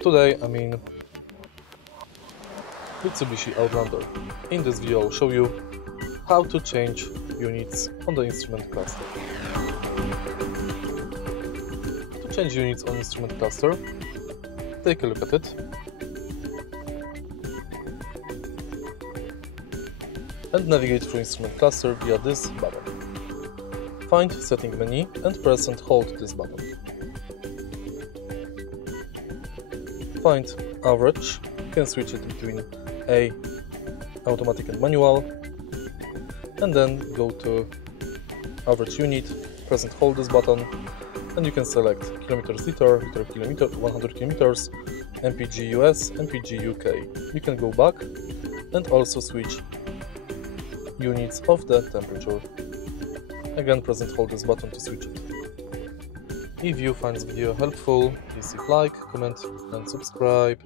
Today I'm in MITSUBISHI Outlander. In this video I'll show you how to change units on the instrument cluster. To change units on instrument cluster, take a look at it and navigate through instrument cluster via this button. Find setting menu and press and hold this button. Find average, you can switch it between A, automatic and manual, and then go to average unit, press and hold this button, and you can select kilometers liter, liter kilometer, 100 kilometers, mpg US, mpg UK. You can go back and also switch units of the temperature. Again, press and hold this button to switch it. If you find this video helpful, please leave like, comment and subscribe.